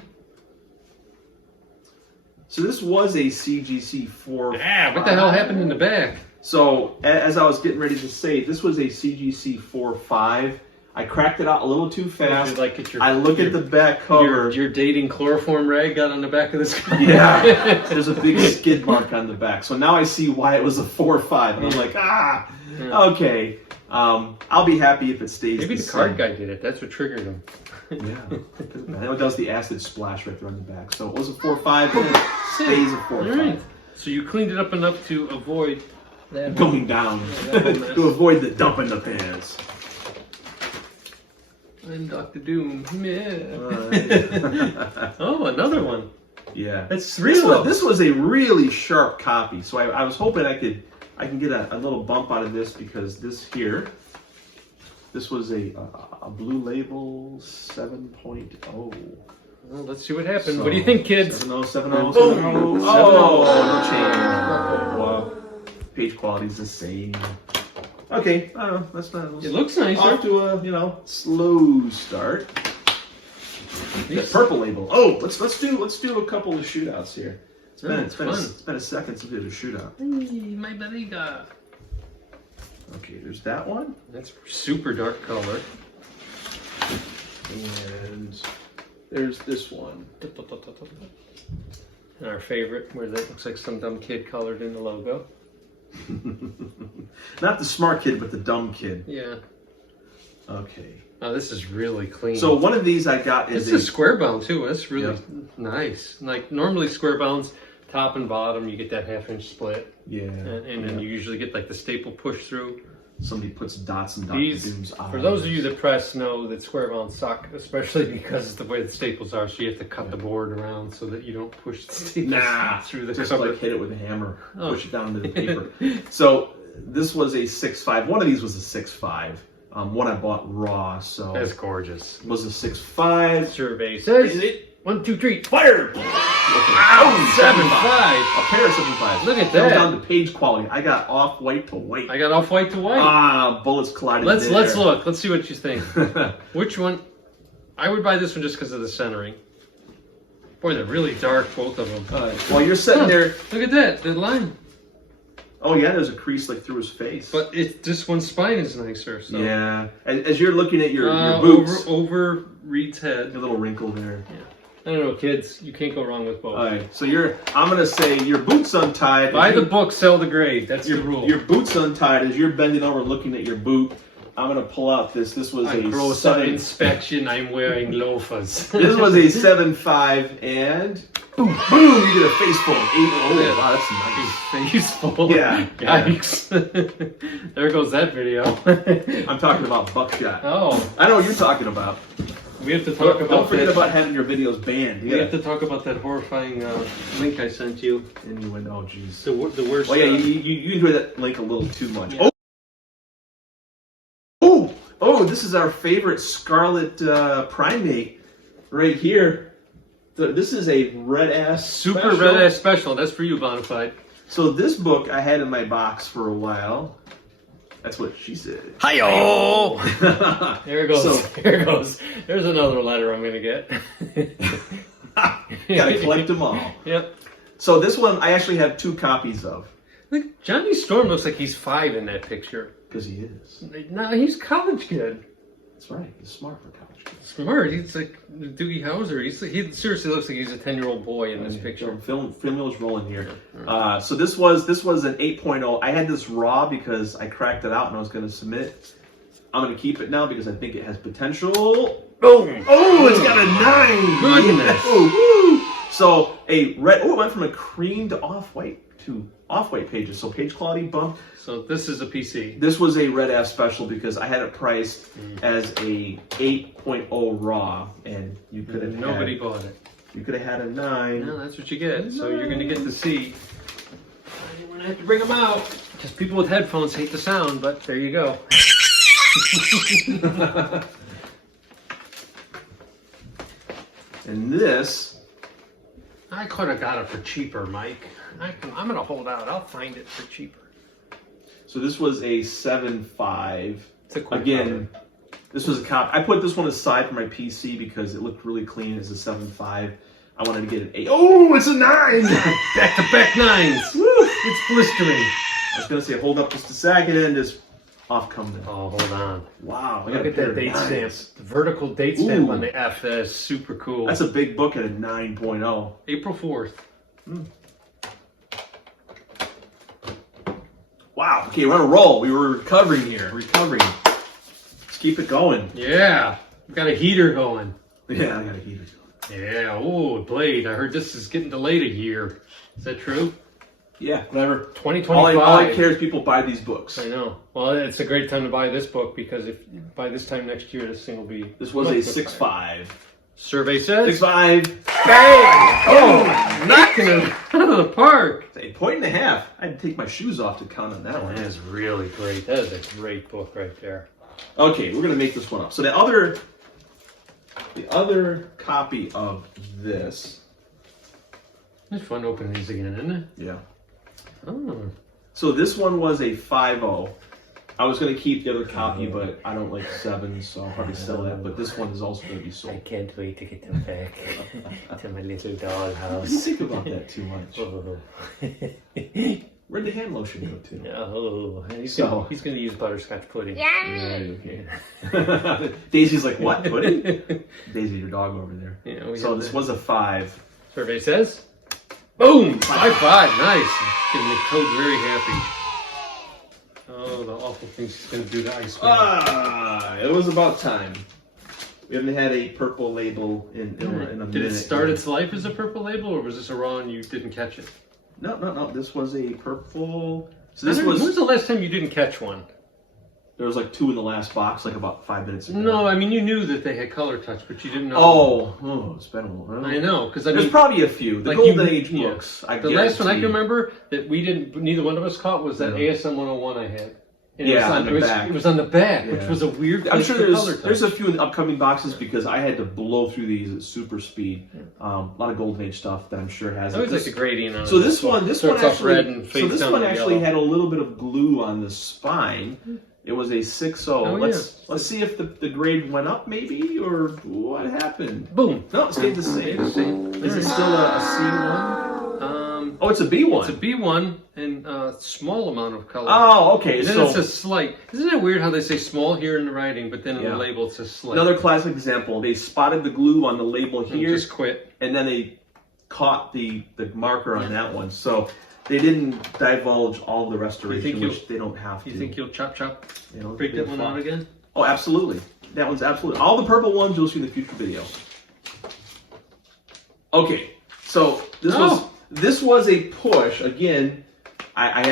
So this was a CGC 4. Ah, what the hell happened in the back? So, as I was getting ready to say, this was a CGC 4.5. I cracked it out a little too fast. Like it's your, I look at the back cover. Your dating chloroform rag got on the back of this cover. Yeah, there's a big skid mark on the back. So now I see why it was a 4.5. And I'm like, okay. I'll be happy if it stays. Maybe the card guy did it. That's what triggered him. Yeah, it does the acid splash right there on the back. So it was a 4.5, and it stays a 4.5. All right. So you cleaned it up enough to avoid that Going down that whole mess. to avoid the dump in the pants. I'm Dr. Doom. Yeah. Uh, Oh, another one. Yeah, That's real. This was a really sharp copy, so I was hoping I can get a little bump out of this because this was a Blue Label 7.0. Well, let's see what happens. What do you think, kids? 7.0, 7.0. Oh, no change. Wow. Page quality's the same. Okay, I don't know. That's not. It looks nicer. Off to a slow start. The purple label. Oh, let's do a couple of shootouts here. It's been a second since we did a shootout. Hey, my barriga. Okay, there's that one. That's super dark color. And there's this one. And our favorite, where that looks like some dumb kid colored in the logo. Not the smart kid, but the dumb kid. Yeah. Okay. Oh, this is really clean. So one of these I got is It's a square bound too. That's really nice. Like normally square bounds, top and bottom, you get that 1/2 inch split. Yeah. And then you usually get like the staple push through. Somebody puts dots and Dr. These, Doom's eyes. for those of you that press, know that square bounds suck, especially because of the way the staples are. So you have to cut the board around so that you don't push the staples through the just cover. like hit it with a hammer, push it down into the paper. So this was a 6.5. One of these was a 6.5. One I bought raw, so That's gorgeous. it was a 6.5. Survey says it. 1, 2, 3, fire! Ow, 7.5. A pair of 7.5s. Look at That was that. down to page quality. I got off white to white. I got off white to white. Bullets collided. Let's there. look. Let's see what you think. Which one? I would buy this one just because of the centering. Boy, they're really dark, both of them. While you're sitting there, Look at that, the line. oh yeah, there's a crease like through his face. But this one's spine is nicer. So. yeah, as you're looking at your boots, over Reed's head. a little wrinkle there. Yeah. I don't know, kids. You can't go wrong with both. All right, so I'm gonna say your boots untied. Buy the book, sell the grade. That's the rule. Your boots untied as you're bending over looking at your boot. I'm gonna pull out this. This was a gross 7. inspection. I'm wearing loafers. This was a 7.5, and boom, boom! You get a face full. Oh, wow, that's nice. Face full. Yeah. Yikes. There goes that video. I'm talking about buckshot. Oh, I know what you're talking about. we have to talk about. Don't forget that. about having your videos banned. We have to talk about that horrifying link I sent you. And you went, oh jeez. The worst. Oh yeah, you enjoy that link a little too much. Yeah. Oh, this is our favorite Scarlet Primate right here. This is a red ass Super special. red ass special. That's for you, Bonafide. So this book I had in my box for a while. That's what she said. Hi-yo! There it goes. So- There it goes. There's another letter I'm gonna get. Gotta collect them all. Yep. So this one I actually have 2 copies of. Look, Johnny Storm looks like he's 5 in that picture. Because he is. No, he's a college kid. That's right. He's smart for college kids. Smart. He's like Doogie Howser. He seriously looks like he's a 10-year-old boy in this picture. Film is rolling here. So this was an 8.0. I had this raw because I cracked it out and I was going to submit. I'm going to keep it now because I think it has potential. Boom! Oh, it's got a 9. Goodness. Oh, woo. So a red. Oh, it went from a cream to off-white to off-white pages. So page quality bumped. So this is a PC. This was a red ass special because I had it priced as a 8.0 raw, and you could have Nobody bought it. You could have had a 9. No, that's what you get. So you're going to get to see. You're going to have to bring them out. Because people with headphones hate the sound, but there you go. And this, I could have got it for cheaper, Mike. I'm going to hold out. I'll find it for cheaper. so this was a 7.5. It's a cool Again, this was a cop. I put this one aside for my PC because it looked really clean as a 7.5. I wanted to get an 8. Oh, it's a 9! Back-to-back 9s. Woo. It's blistering. I was going to say, hold up just a second, and just off come them. Oh, hold on. Wow. I got Look a at pair that of date 9s. stamp. The vertical date stamp Ooh. on the F. That is super cool. That's a big book at a 9.0. April 4th. Wow. Okay, we're on a roll. We were recovering here. Recovering. Let's keep it going. Yeah. We've got a heater going. Yeah, I got a heater going. Yeah. Oh, Blade. I heard this is getting delayed a year. Is that true? Yeah, whatever. 2025. All I care is people buy these books. I know. Well, it's a great time to buy this book because if by this time next year, this thing will be. This was a much 6.5. Survey says. 6.5. Bang! Oh, knocking it out of the park. It's a 1.5. I had to take my shoes off to count on that one. That is really great. That is a great book right there. Okay, we're gonna make this one up. So the other copy of this. It's fun to open these again, isn't it? Yeah. Oh. So this one was a 5.0. I was gonna keep the other copy, but I don't like 7s, so I'll probably sell that. But this one is also gonna be I sold. can't wait to get them back to my little You dollhouse. think about that too much. Oh, Where'd the hand lotion go to? oh. He's So- gonna use butterscotch pudding. Daisy's like, what? Pudding? Daisy, your dog over there. Yeah, we So have this the was a 5. survey says. Boom! 5.5. Nice. Getting the code very happy. Oh, the awful things he's gonna do to ice cream. It was about time. We haven't had a purple label in a minute. Did it start its life as a purple label, or was this a raw and you didn't catch it? No. This was a purple. So When this was was. the last time you didn't catch one? There was like 2 in the last box, like about 5 minutes ago. No, I mean you knew that they had color touch, but you didn't know. Oh, it's been a while. I know, because I There's mean, probably a few. The like Golden you- Age yeah. books. I the last one I can guarantee. remember that we didn't, neither one of us caught was that Yeah. ASM 101 I had. And Yeah, it was on the back. It was on the back, which Yeah. was a weird. I'm place sure for color there's touch. a few in the upcoming boxes because I had to blow through these at super speed. A lot of Golden Age stuff that I'm sure has. I always it. like the gradient on So it. this one Starts off actually, red and so fades this down one to actually yellow. had a little bit of glue on the spine. It was a 6.0. Oh, Let's see if the grade went up maybe or what happened. Boom. No, it stayed the same. Stayed the same. Is it still a C1? Oh, it's a B1. It's a B1 and a small amount of color. Oh, okay. And then So it says slight. Isn't it weird how they say small here in the writing, but then in Yeah. the label it says slight? another classic example. They spotted the glue on the label And here, just quit. and then they caught the marker on that one. So they didn't divulge all the restoration, you'll- which they don't have to. You think you'll chop, You know, break that they're one fun. out again? Oh, absolutely. That one's absolutely. All the purple ones you'll see in the future video. Okay, so this was a push again. I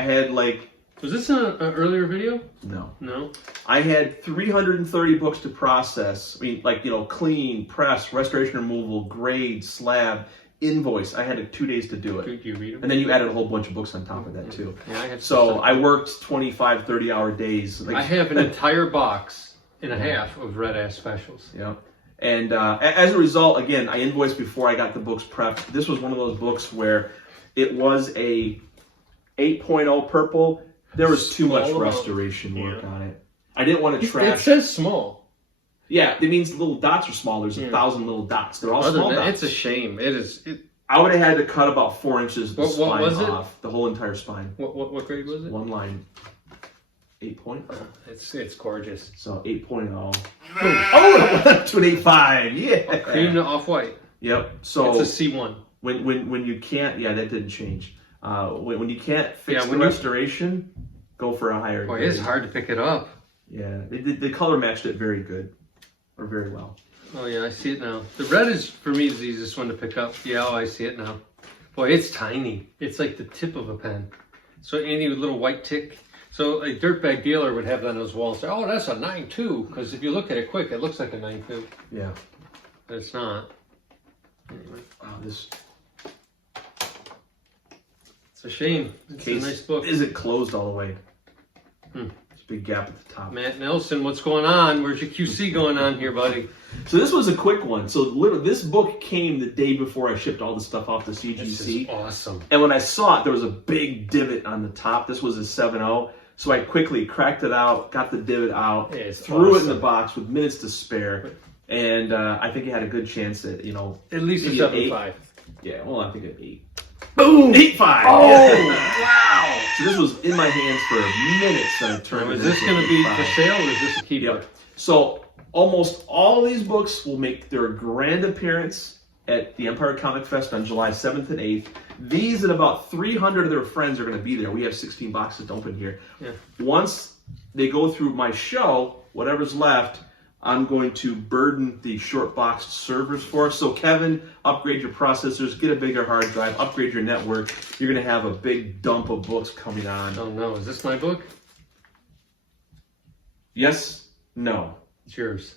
had like Was this an earlier video? no. No. I had 330 books to process. I mean, like, clean, press, restoration removal, grade, slab, invoice. I had 2 days to do it. Do you read them? And then you added a whole bunch of books on top of that too. Yeah, I have So I worked 25, 30-hour days. Like, I have an entire box and a half of Red Ass specials. Yeah. And as a result, again, I invoiced before I got the books prepped. This was one of those books where it was a 8.0 purple. There was too much Small amount. restoration work Yeah. on it. I didn't want to It trash. says small. Yeah, it means the little dots are small. There's Yeah. 1,000 little dots. They're all Other small than that, dots. it's a shame. It is. I would have had to cut about 4 inches of the What spine was it? off. The whole entire spine. What grade was it? One line. 8.0. It's gorgeous. So 8.0. Oh, it went up to an 8.5. Yeah. Cream to off white. Yep. So It's a C1. when you can't, yeah, that didn't change. When you can't fix Yeah, the when you- restoration, go for a higher Boy, grade. it's hard to pick it up. Yeah, the color matched it very good, or very well. Oh yeah, I see it now. The red is for me the easiest one to pick up. Yeah, oh, I see it now. Boy, it's tiny. It's like the tip of a pen. So any little white tick. So a dirtbag dealer would have that on his wall and say, "Oh, that's a 9.2." Because if you look at it quick, it looks like a 9.2, Yeah. but it's not. Anyway, Wow, this it's a shame. It's case a nice book. isn't closed all the way. Hmm. There's a big gap at the top. Matt Nelson, what's going on? Where's your QC going on here, buddy? So this was a quick one. So literally, this book came the day before I shipped all the stuff off to This CGC. is awesome. And when I saw it, there was a big divot on the top. This was a 7.0. So I quickly cracked it out, got the divot out, It's threw it in the awesome. box with minutes to spare. And I think it had a good chance at, At least a maybe an 7.5. Yeah, well, I think an 8. Boom! 8.5! Oh, wow! So this was in my hands for minutes, and I turned Now, it is this into going to be 8.5. for sale or is this a keeper? Yep. So almost all these books will make their grand appearance at the Empire Comic Fest on July 7th and 8th. These and about 300 of their friends are going to be there. We have 16 boxes to open here. Yeah. Once they go through my show, whatever's left, I'm going to burden the Shortboxed servers for us. So Kevin, upgrade your processors, get a bigger hard drive, upgrade your network. You're going to have a big dump of books coming on. Oh no, is this my book? Yes? No. It's yours.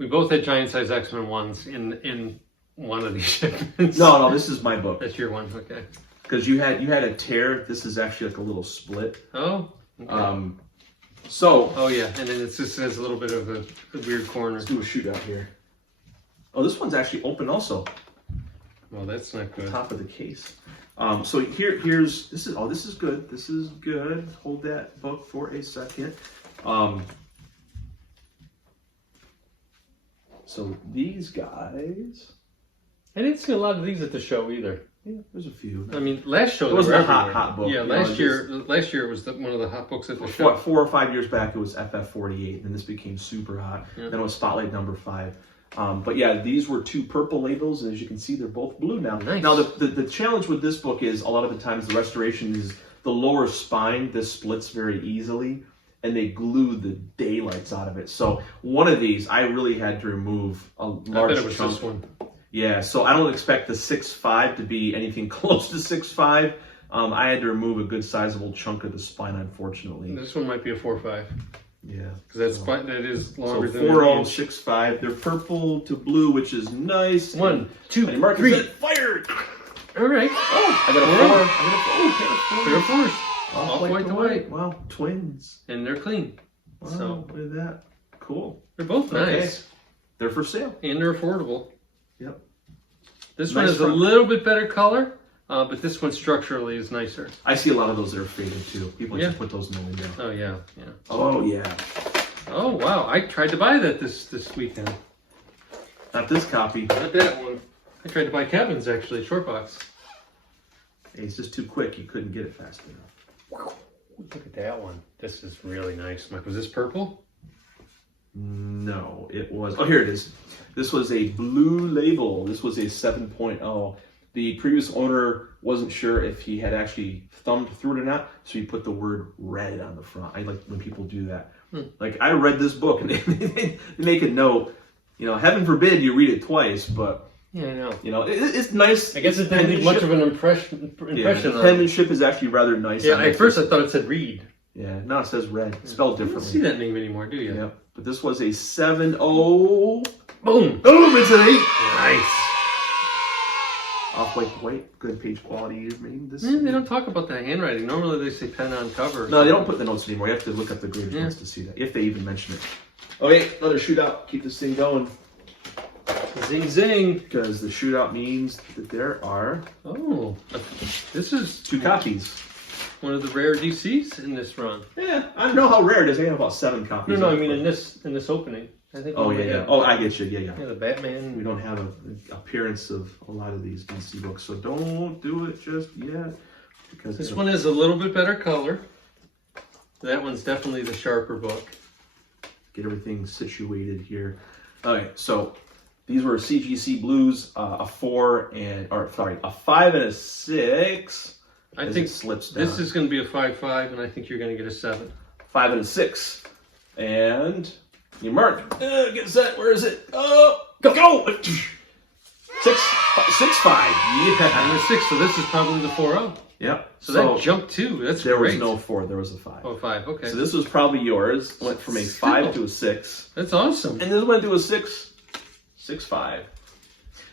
We both had giant size X-Men ones in one of these shipments. No, this is my book. That's your one, okay. Because you had a tear. This is actually like a little split. Oh. Okay. Oh yeah, and then it just has a little bit of a weird corner. Let's do a shootout here. Oh, this one's actually open also. Well, that's not good. Top of the case. So here's this is good. This is good. Hold that book for a second. So these guys. I didn't see a lot of these at the show either. Yeah, there's a few. I mean, last show it was a hot hot book. Yeah, last year it was one of the hot books at the show. 4 or 5 years back, it was FF48, and this became super hot. Yeah. Then it was Spotlight number 5. But yeah, these were 2 purple labels, and as you can see, they're both blue now. Nice. Now, the challenge with this book is a lot of the times the restoration is the lower spine. This splits very easily, and they glue the daylights out of it. So one of these, I really had to remove a large I bet it was chunk. this one. Yeah, so I don't expect the 6.5 to be anything close to 6.5. I had to remove a good sizable chunk of the spine, unfortunately. This one might be a 4.5. Yeah. Because that is longer So than 4.0, 6.5. They're purple to blue, which is nice. 1, 2, And Mark 3. said, fired! All right. Oh, I got a 4. Pair of fours. Off white to white. Wow, twins. And they're clean. Wow, So look at that. Cool. they're both nice. Okay. They're for sale. And they're affordable. Yep. This Nice one is front. a little bit better color, but this one structurally is nicer. I see a lot of those that are faded too. People Yeah. just put those in the window. Oh yeah. Oh yeah. Oh wow! I tried to buy that this weekend. Not this copy. Not that one. I tried to buy Kevin's actually, Shortboxed. Hey, it's just too quick. You couldn't get it fast enough. Look at that one. This is really nice. Mike, was this purple? No, it was. Oh, here it is. This was a blue label. This was a 7.0. The previous owner wasn't sure if he had actually thumbed through it or not, so he put the word red on the front. I like when people do that. Like, I read this book, and they make a note. You know, heaven forbid you read it twice, but Yeah, I know. you know, it's nice. I guess it didn't leave much of an impression Yeah, the on it. penmanship is actually rather nice. Yeah, on at it. first I thought it said read. Yeah, no, it says red. Spelled You don't differently. see that name anymore, do you? Yep. But this was a 7.0. Boom! Boom! It's an 8. Nice. Off-white, good page quality. This. They don't talk about the handwriting. Normally they say pen on cover. No, they don't put the notes anymore. You have to look up the graded Yeah. notes to see that, if they even mention it. Okay, another shootout. Keep this thing going. Zing zing. Because the shootout means that there are Oh, this is 2 copies. one of the rare DCs in this run. Yeah, I don't know how rare it is. I have about 7 copies. No, I of mean it. in this opening. I think. Oh, we yeah, yeah. had- Oh, I get you. Yeah. Yeah, the Batman. We don't have an appearance of a lot of these DC books, so don't do it just yet. Because This one is a little bit better color. That one's definitely the sharper book. get everything situated here. All right, so these were CGC blues, a 5 and a 6. I as think it slips down. this is going to be a 5.5, and I think you're going to get a 7. 5 and a 6, and you mark. Get set. Where is it? Oh, go! 6.5. And Yeah. a 6, so this is probably the 4.0. Yep. So that jumped 2. That's there great. was no 4. There was a 5. Oh, 5. Okay. So this was probably yours. Went from a 5 to a 6. That's awesome. And this went to a 6.5.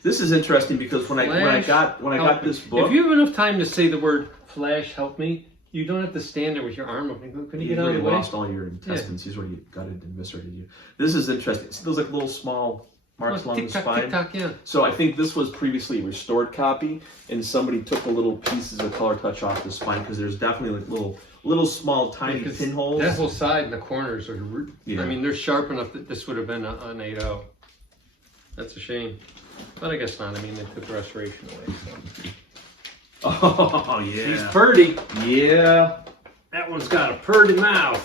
This is interesting because when I got this book, If you have enough time to say the word "Flash, help me," you don't have to stand there with your arm open. Can you you've get out of already the way? lost all your intestines. He's already gutted and eviscerated you. This is interesting. See those like little small marks along the Tick-tock, spine? tick-tock, yeah. So I think this was previously a restored copy, and somebody took the little pieces of color touch off the spine because there's definitely like little small tiny Because pinholes. That whole side and the corners are. Yeah. I mean, they're sharp enough that this would have been an 8.0. That's a shame, but I guess not. I mean, they took the restoration away. So. Oh yeah. He's purdy. Yeah. That one's got a purdy mouth.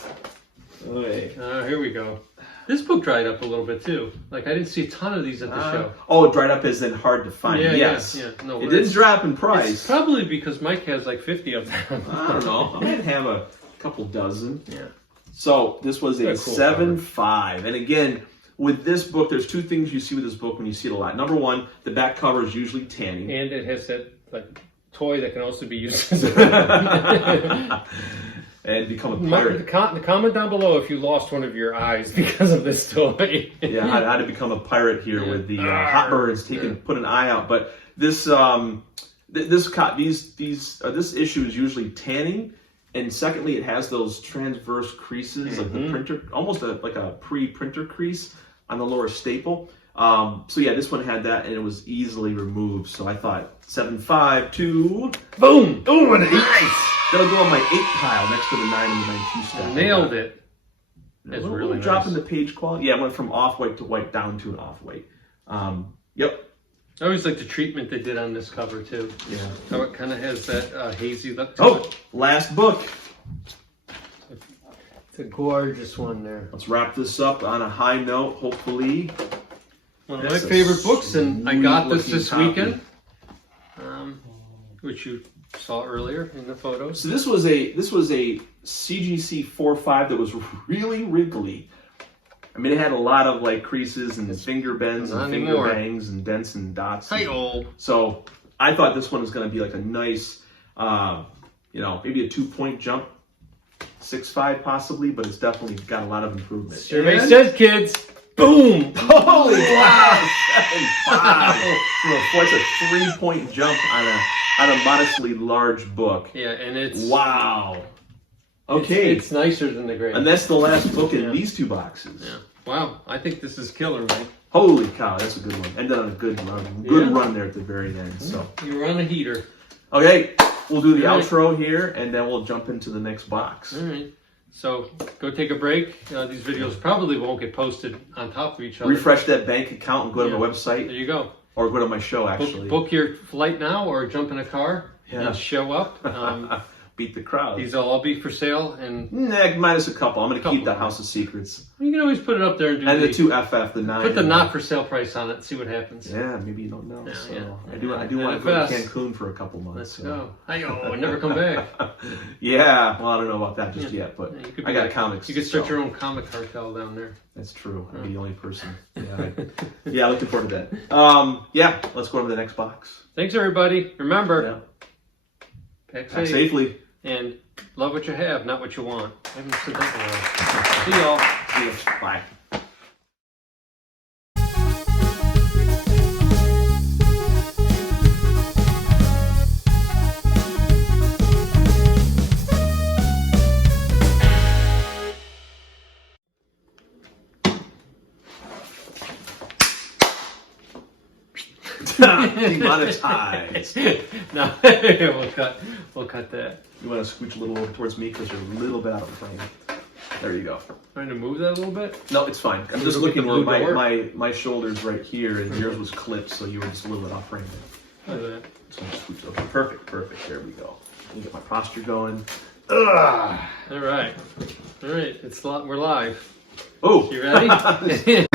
Okay. Here we go. This book dried up a little bit too. Like I didn't see a ton of these at the show. Oh, dried up is then hard to find. Yeah, yes. yeah. No, it didn't drop in It's price. probably because Mike has like 50 of them. I don't know. I might have a couple dozen. Yeah. So this was a What a cool 7.5. And again, with this book, there's 2 things you see with this book when you see it a lot. Number 1, the back cover is usually tanning. And it has that like toy that can also be used as a and become a pirate. Comment down below if you lost one of your eyes because of this toy. Yeah, how to become a pirate here with the hot burns, put an eye out. But this this issue is usually tanning, and secondly, it has those transverse creases of the printer, almost like a pre-printer crease on the lower staple. So yeah, this one had that, and it was easily removed. So I thought 7.5 to boom, ooh, an 8. That'll go on my 8 pile next to the 9 and the 9.2 stack. Nailed it. That's really nice. Drop in the page quality. Yeah, it went from off-white to white down to an off-white. Yep. I always like the treatment they did on this cover too. Yeah. So it kind of has that hazy look to it. Last book. It's a gorgeous one there. Let's wrap this up on a high note, hopefully. One of my favorite books, and I got this weekend, which you saw earlier in the photos. So this was a CGC 4.5 that was really wrinkly. I mean, it had a lot of like creases and finger bends and finger bangs and dents and dots. Hi-oh. So I thought this one was going to be like a nice, maybe a 2-point jump, 6.5 possibly, but it's definitely got a lot of improvement. Survey says, kids. Boom! Holy wow! 7.5. It's a 3-point jump on a modestly large book. Yeah, and it's wow. Okay, it's nicer than the gray. And that's the last book in these 2 boxes. Yeah. Wow, I think this is killer, man. Holy cow, that's a good one. Ended on a good run. Good run there at the very end. So you were on a heater. Okay, we'll do the outro here, and then we'll jump into the next box. All right. So go take a break. These videos probably won't get posted on top of each other. Refresh that bank account and go to my website. There you go. Or go to my show, actually. Book your flight now, or jump in a car and show up. Beat the crowd. These will all be for sale, and minus a couple. I'm going to keep the House of Secrets. You can always put it up there and do the 2FF, the 9. Put the not for sale price on it and see what happens. Yeah, maybe you don't know. Yeah, so yeah. I do want to go to Cancun for a couple months. Let's go. I never come back. Yeah, well, I don't know about that just yet, but I got comics. You could start your own comic cartel down there. That's true. I'd be the only person. Yeah, looking forward to that. Let's go on to the next box. Thanks, everybody. Remember, pack safely. And love what you have, not what you want. I haven't said that in a while. See y'all. See you. Bye. Demonetized. No, we'll cut that. You want to scooch a little over towards me because you're a little bit out of frame. There you go. Trying to move that a little bit? No, it's fine. I'm just looking where my shoulder's right here, and yours was clipped, so you were just a little bit off frame there. Look at that. So scooch over. Perfect. There we go. Let me get my posture going. All right. We're live. Oh, You ready?